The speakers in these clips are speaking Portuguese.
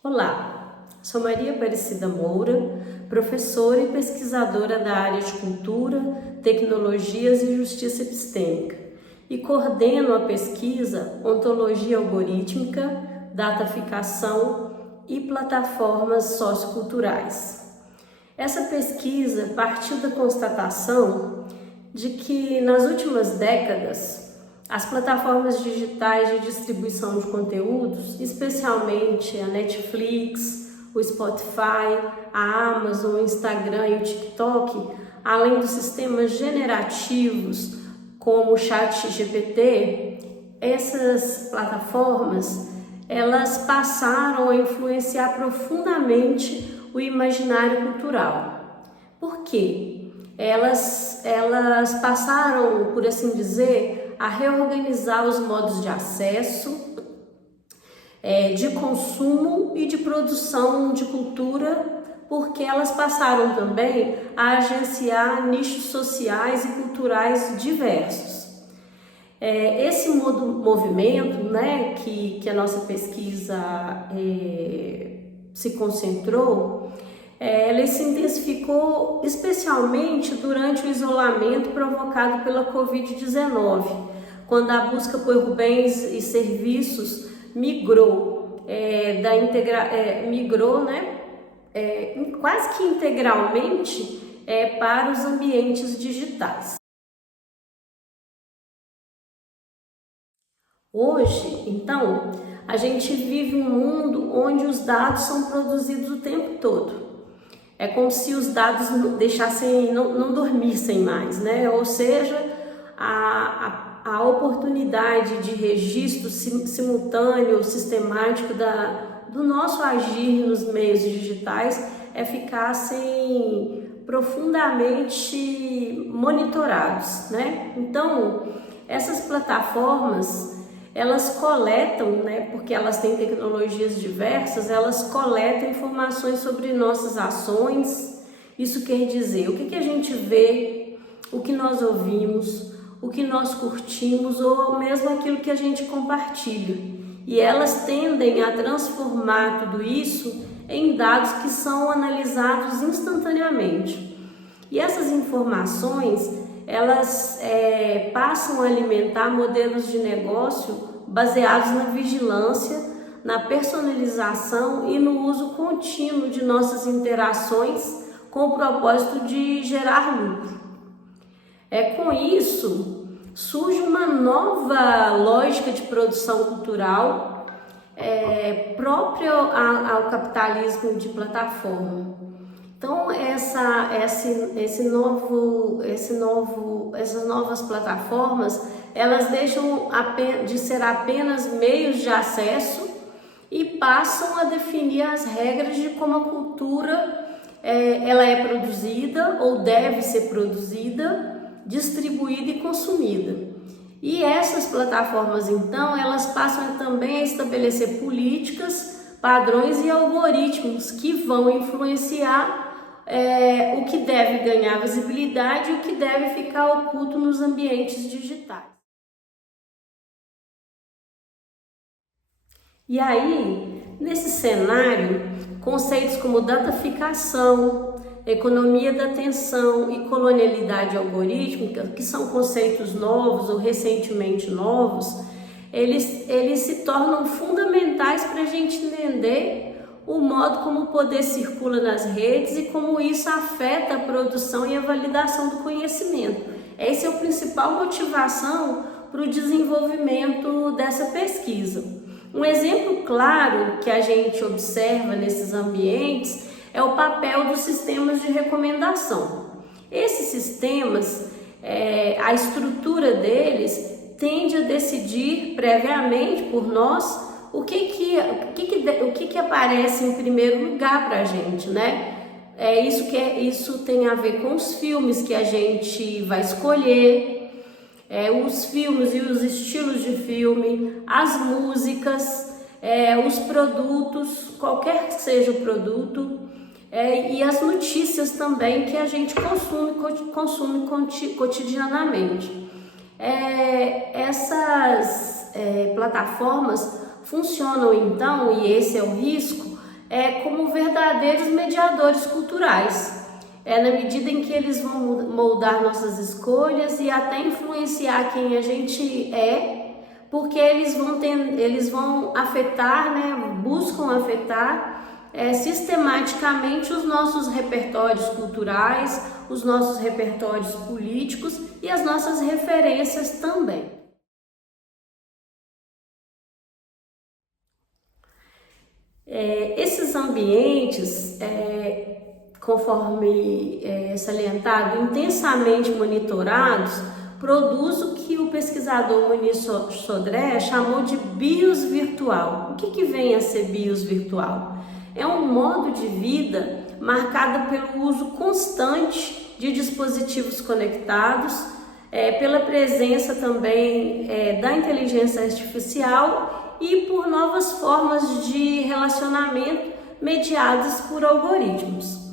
Olá, sou Maria Aparecida Moura, professora e pesquisadora da área de Cultura, Tecnologias e Justiça Epistêmica e coordeno a pesquisa Ontologia Algorítmica, Dataficação e Plataformas Socioculturais. Essa pesquisa partiu da constatação de que nas últimas décadas as plataformas digitais de distribuição de conteúdos, especialmente a Netflix, o Spotify, a Amazon, o Instagram e o TikTok, além dos sistemas generativos como o ChatGPT, essas plataformas elas passaram a influenciar profundamente o imaginário cultural. Por quê? Elas passaram, por assim dizer, a reorganizar os modos de acesso, de consumo e de produção de cultura, porque elas passaram também a agenciar nichos sociais e culturais diversos. Esse movimento, né, que a nossa pesquisa se concentrou, ela se intensificou especialmente durante o isolamento provocado pela Covid-19, quando a busca por bens e serviços migrou, quase que integralmente para os ambientes digitais. Hoje, então, a gente vive um mundo onde os dados são produzidos o tempo todo. É como se os dados não dormissem mais, né? Ou seja, a oportunidade de registro simultâneo, sistemático do nosso agir nos meios digitais ficassem profundamente monitorados, né? Então, essas plataformas elas coletam, né, porque elas têm tecnologias diversas, elas coletam informações sobre nossas ações. Isso quer dizer, o que a gente vê, o que nós ouvimos, o que nós curtimos ou mesmo aquilo que a gente compartilha. E elas tendem a transformar tudo isso em dados que são analisados instantaneamente. E essas informações elas passam a alimentar modelos de negócio baseados na vigilância, na personalização e no uso contínuo de nossas interações com o propósito de gerar lucro. Com isso, surge uma nova lógica de produção cultural própria ao capitalismo de plataforma. Então, essas novas plataformas, elas deixam de ser apenas meios de acesso e passam a definir as regras de como a cultura ela é produzida ou deve ser produzida, distribuída e consumida. E essas plataformas, então, elas passam também a estabelecer políticas, padrões e algoritmos que vão influenciar o que deve ganhar visibilidade e o que deve ficar oculto nos ambientes digitais. E aí, nesse cenário, conceitos como dataficação, economia da atenção e colonialidade algorítmica, que são conceitos novos ou recentemente novos, eles se tornam fundamentais para a gente entender o modo como o poder circula nas redes e como isso afeta a produção e a validação do conhecimento. Essa é a principal motivação para o desenvolvimento dessa pesquisa. Um exemplo claro que a gente observa nesses ambientes é o papel dos sistemas de recomendação. Esses sistemas, a estrutura deles tende a decidir previamente por nós o que aparece em primeiro lugar para a gente, né? Isso tem a ver com os filmes que a gente vai escolher, os filmes e os estilos de filme, as músicas, os produtos, qualquer que seja o produto, e as notícias também que a gente consome cotidianamente. Essas plataformas funcionam então, e esse é o risco, como verdadeiros mediadores culturais. Na medida em que eles vão moldar nossas escolhas e até influenciar quem a gente é, porque eles vão afetar, né, buscam afetar sistematicamente os nossos repertórios culturais, os nossos repertórios políticos e as nossas referências também. Esses ambientes, conforme salientado, intensamente monitorados, produz o que o pesquisador Muniz Sodré chamou de BIOS virtual. O que vem a ser BIOS virtual? É um modo de vida marcado pelo uso constante de dispositivos conectados, pela presença também da inteligência artificial e por novas formas de relacionamento mediadas por algoritmos.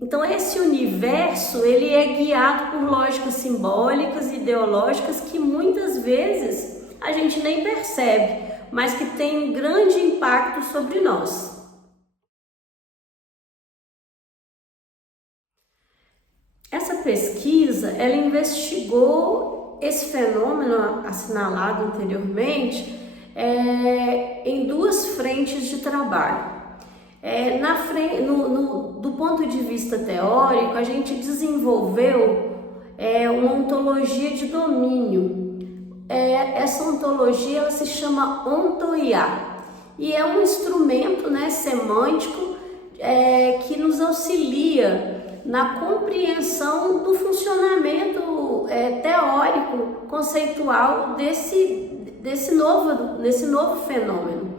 Então esse universo ele é guiado por lógicas simbólicas e ideológicas que muitas vezes a gente nem percebe, mas que tem um grande impacto sobre nós. Essa pesquisa, ela investigou esse fenômeno assinalado anteriormente em duas frentes de trabalho. Do ponto de vista teórico, a gente desenvolveu uma ontologia de domínio. Essa ontologia ela se chama OntoIA e é um instrumento, né, semântico que nos auxilia na compreensão do funcionamento teórico, conceitual desse novo fenômeno.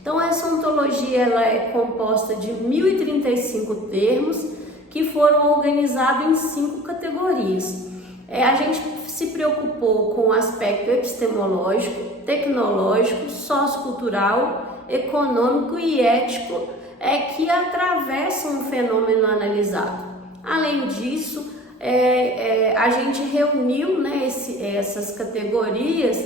Então essa ontologia ela é composta de 1.035 termos que foram organizados em 5 categorias. A gente se preocupou com o aspecto epistemológico, tecnológico, sociocultural, econômico e ético que atravessam o fenômeno analisado. Além disso, a gente reuniu, né, essas categorias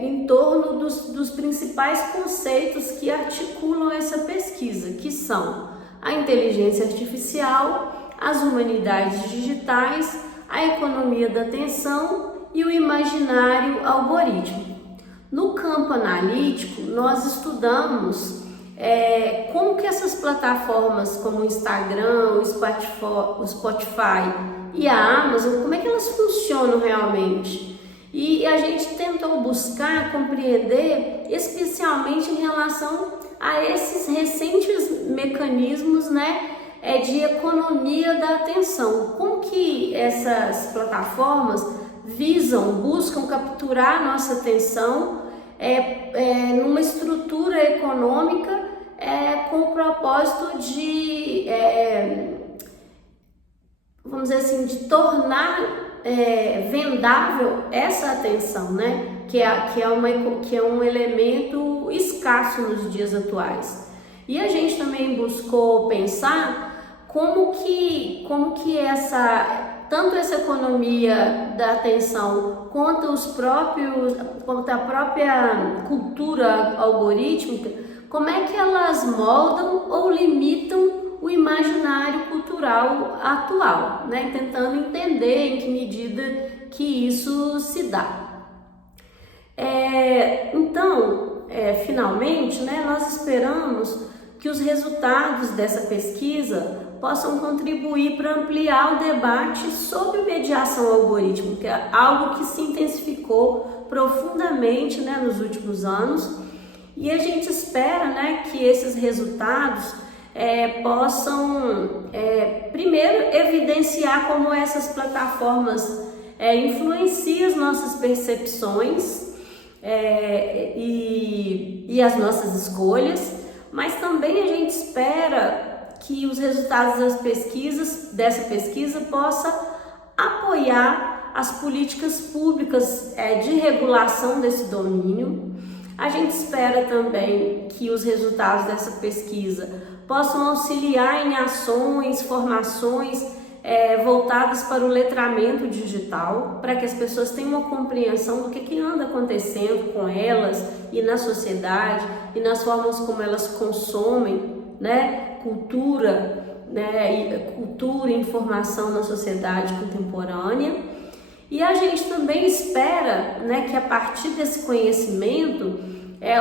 em torno dos principais conceitos que articulam essa pesquisa, que são a inteligência artificial, as humanidades digitais, a economia da atenção e o imaginário algorítmico. No campo analítico, nós estudamos como que essas plataformas como o Instagram, o Spotify e a Amazon, como é que elas funcionam realmente? E a gente tentou buscar compreender especialmente em relação a esses recentes mecanismos, né, de economia da atenção. Como que essas plataformas buscam capturar nossa atenção numa estrutura econômica com o propósito de, vamos dizer assim, de tornar vendável essa atenção, né? Que é um elemento escasso nos dias atuais. E a gente também buscou pensar como que tanto essa economia da atenção quanto a própria cultura algorítmica, como é que elas moldam ou limitam o imaginário cultural atual, né? Tentando entender em que medida que isso se dá. Finalmente, né, nós esperamos que os resultados dessa pesquisa possam contribuir para ampliar o debate sobre mediação algorítmica, que é algo que se intensificou profundamente, né, nos últimos anos, e a gente espera, né, que esses resultados possam primeiro evidenciar como essas plataformas influenciam as nossas percepções e as nossas escolhas, mas também a gente espera que os resultados dessa pesquisa possa apoiar as políticas públicas de regulação desse domínio. A gente espera também que os resultados dessa pesquisa possam auxiliar em ações, formações voltadas para o letramento digital, para que as pessoas tenham uma compreensão do que anda acontecendo com elas e na sociedade e nas formas como elas consomem, né, cultura, né, cultura e informação na sociedade contemporânea. E a gente também espera, né, que a partir desse conhecimento,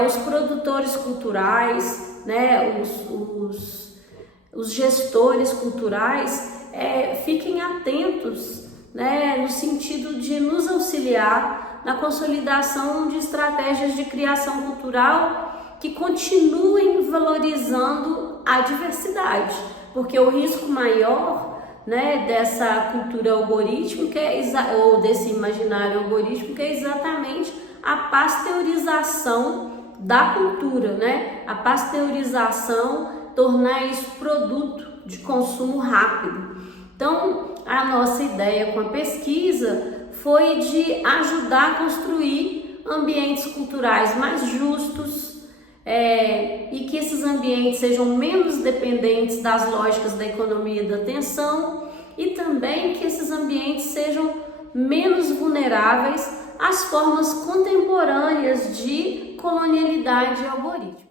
os produtores culturais, né, os gestores culturais fiquem atentos, né, no sentido de nos auxiliar na consolidação de estratégias de criação cultural que continuem valorizando a diversidade, porque o risco maior, né, dessa cultura algorítmica ou desse imaginário algorítmico é exatamente a pasteurização da cultura, né? A pasteurização, tornar isso produto de consumo rápido. Então, a nossa ideia com a pesquisa foi de ajudar a construir ambientes culturais mais justos, e que esses ambientes sejam menos dependentes das lógicas da economia da atenção e também que esses ambientes sejam menos vulneráveis às formas contemporâneas de colonialidade e algoritmo.